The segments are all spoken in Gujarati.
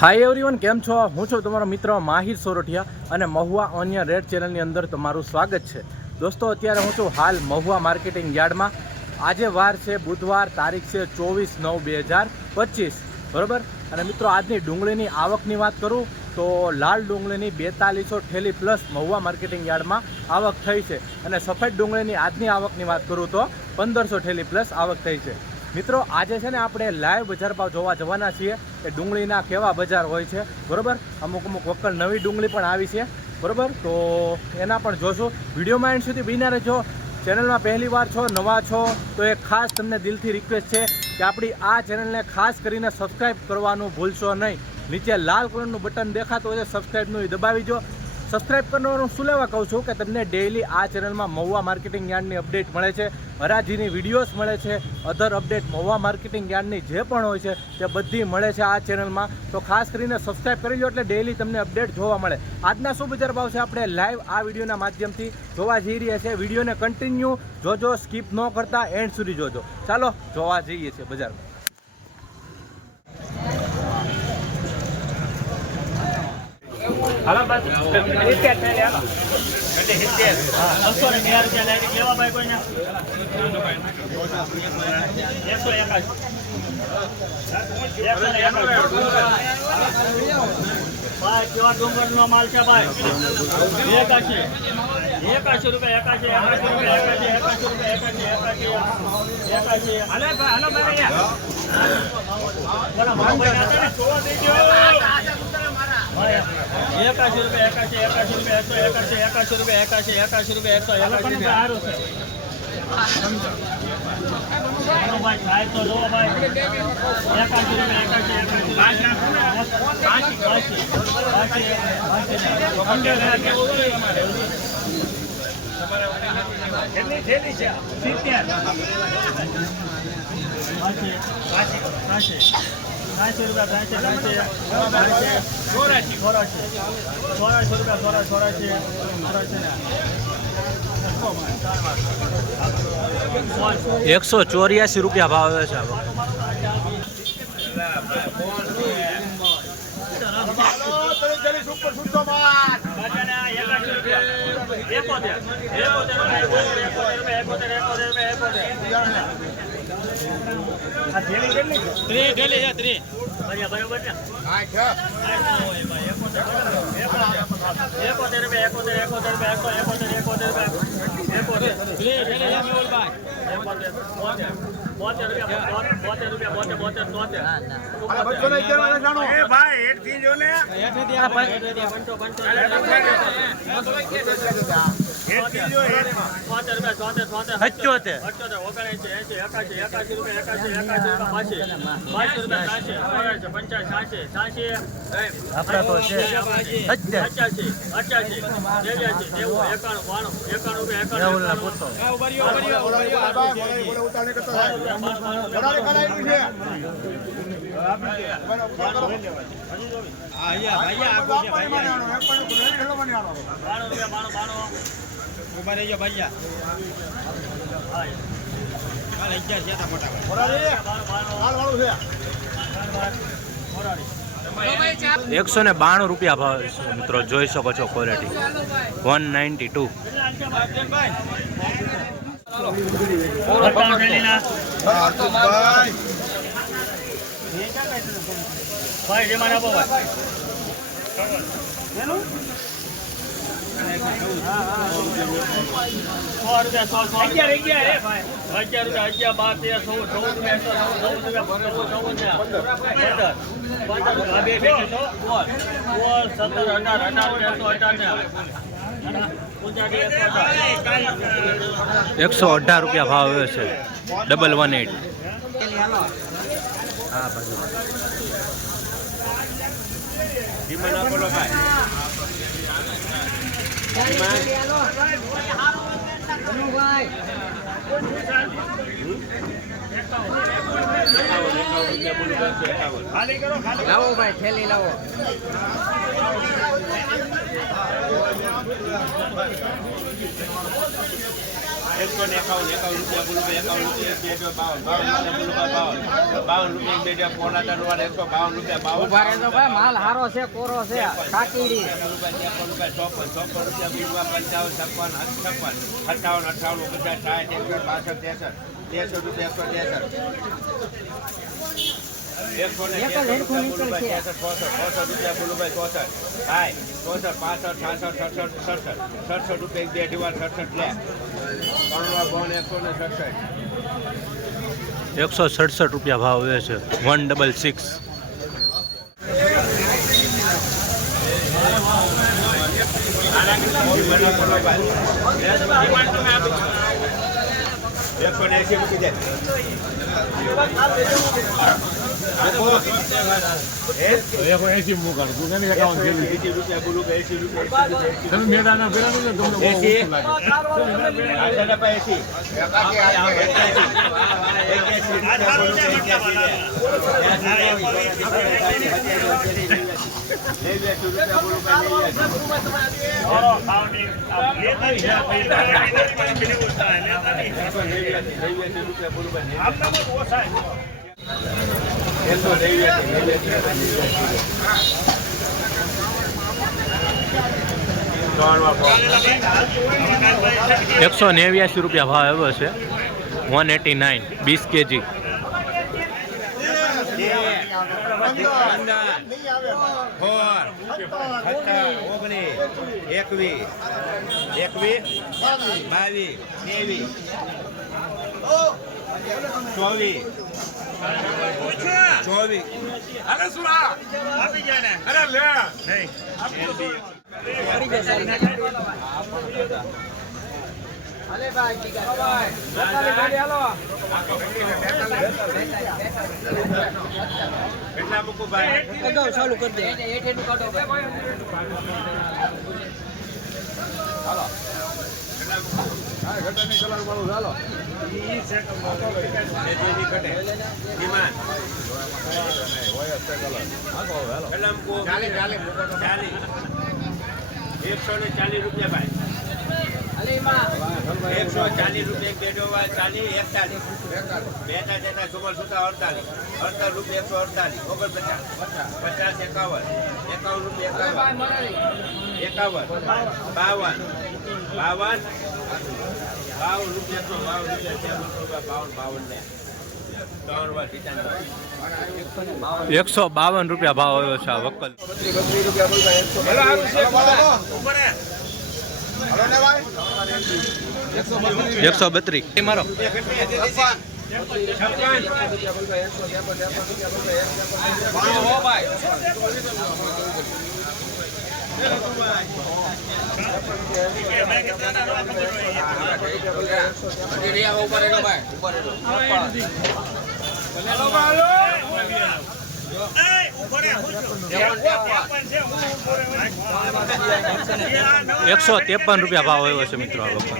હાય એવરીવન, કેમ છો? હું છું તમારો મિત્ર માહિર સોરઠિયા અને મહુવા ઓનિયન રેડ ચેનલની અંદર તમારું સ્વાગત છે. દોસ્તો, અત્યારે હું છું હાલ મહુવા માર્કેટિંગ યાર્ડમાં. આજે વાર છે બુધવાર, તારીખ છે 24/9/2025, બરાબર. અને મિત્રો, આજની ડુંગળીની આવકની વાત કરું તો લાલ ડુંગળીની 4200 ઠેલી પ્લસ મહુવા માર્કેટિંગ યાર્ડમાં આવક થઈ છે. અને સફેદ ડુંગળીની આજની આવકની વાત કરું તો 1500 ઠેલી પ્લસ આવક થઈ છે. મિત્રો, આજે છે ને આપણે લાઈવ બજાર ભાવ જોવા જવાના છીએ કે ડુંગળીના કેવા બજાર હોય છે, બરાબર. અમુક વખત નવી ડુંગળી પણ આવી છે, બરાબર. તો એના પણ જોશું. વિડીયોમાં એન્ડ સુધી બન્યા રહેજો. ચેનલમાં પહેલી વાર છો, નવા છો, તો એક ખાસ તમને દિલથી રિક્વેસ્ટ છે કે આપણી આ ચેનલને ખાસ કરીને સબસ્ક્રાઈબ કરવાનું ભૂલશો નહીં. નીચે લાલ કલરનું બટન દેખાતું હોય છે સબસ્ક્રાઈબનું, એ દબાવી જો. સબસ્ક્રાઈબ કરવાનું શું લેવા કહું છું કે તમને ડેઈલી આ ચેનલમાં મહુવા માર્કેટિંગ યાર્ડની અપડેટ મળે છે, હરાજીની વિડીયોઝ મળે છે, અધર અપડેટ મહુવા માર્કેટિંગ યાર્ડની જે પણ હોય છે તે બધી મળે છે આ ચેનલમાં. તો ખાસ કરીને સબસ્ક્રાઈબ કરી લો એટલે ડેઈલી તમને અપડેટ જોવા મળે. આજના શું બજાર ભાવ છે આપણે લાઈવ આ વિડીયોના માધ્યમથી જોવા જઈ રહ્યા છે. વિડીયોને કન્ટિન્યુ જોજો, સ્કીપ ન કરતા, એન્ડ સુધી જોજો. ચાલો જોવા જઈએ છીએ બજાર. હાલો બસ 70 થેલી હાલો 70 હા 211 ડાયરેક્ટ લેવા ભાઈ કોઈને 181 ભાઈ કેવા ડુંગરનો માલ છે ભાઈ 81 રૂપિયા 81 હાલો ભાઈ બરાબર ભાઈ આતા જોવા દેજો 81 રૂપિયા ભાવ આવે છે. ₹192 ભાવ છે મિત્રો, જોઈ શકો છો. ક્વોલિટી 192. ₹118 ભાવ આવ્યો છે. 118. હા બાજુ લાવો ભાઈ, થેલી લાવો. 51 રૂપિયા બોલું ભાઈ 51 રૂપિયા 52 રૂપિયા પોણા દરવાળા 152 રૂપિયા 52 માલ હારો છે કોરો છે કાકીડી 54 રૂપિયા 55 58 167 રૂપિયા ભાવ આવે છે 166. ₹189 ભાવ આવ્યો છે 189 20 kg. ચાલુ કરી દે ₹140 રૂપિયા ભાઈ 140 રૂપિયા 48 રૂપિયા 152 રૂપિયા ભાવ આવ્યો છે આ વક્કલ. 132 મારો. ₹153 ભાવ આવ્યો છે મિત્રો આ વખત.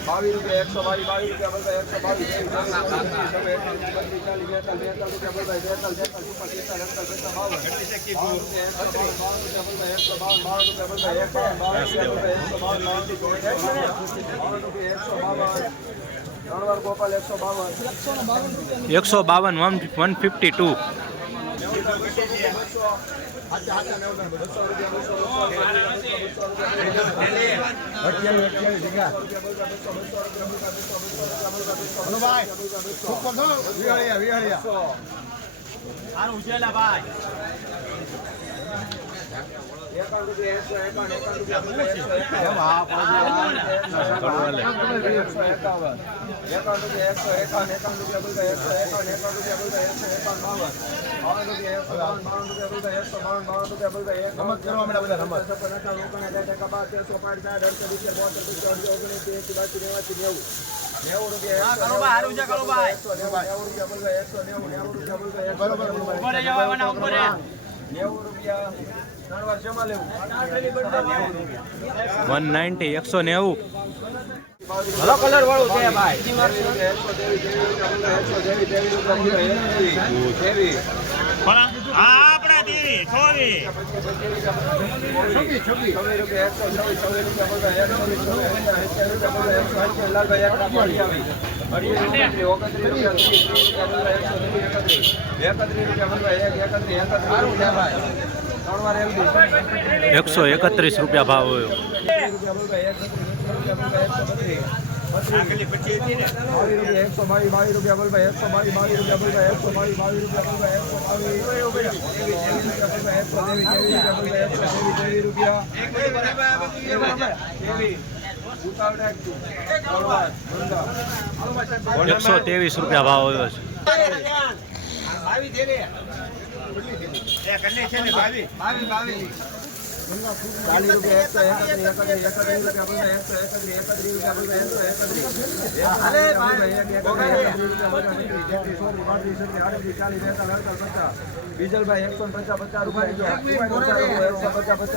22 રૂપિયા 152 152. હલો કલર વાળું છે ભાઈ આપણા ₹131 ભાવ હોય. ₹123 ભાવ હોય છે. બીજલભાઈ 150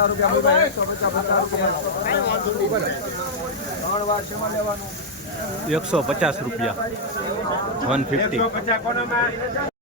રૂપિયા 3 વાર શેમાં લેવાનું ₹150 150. ₹150 કોનામાં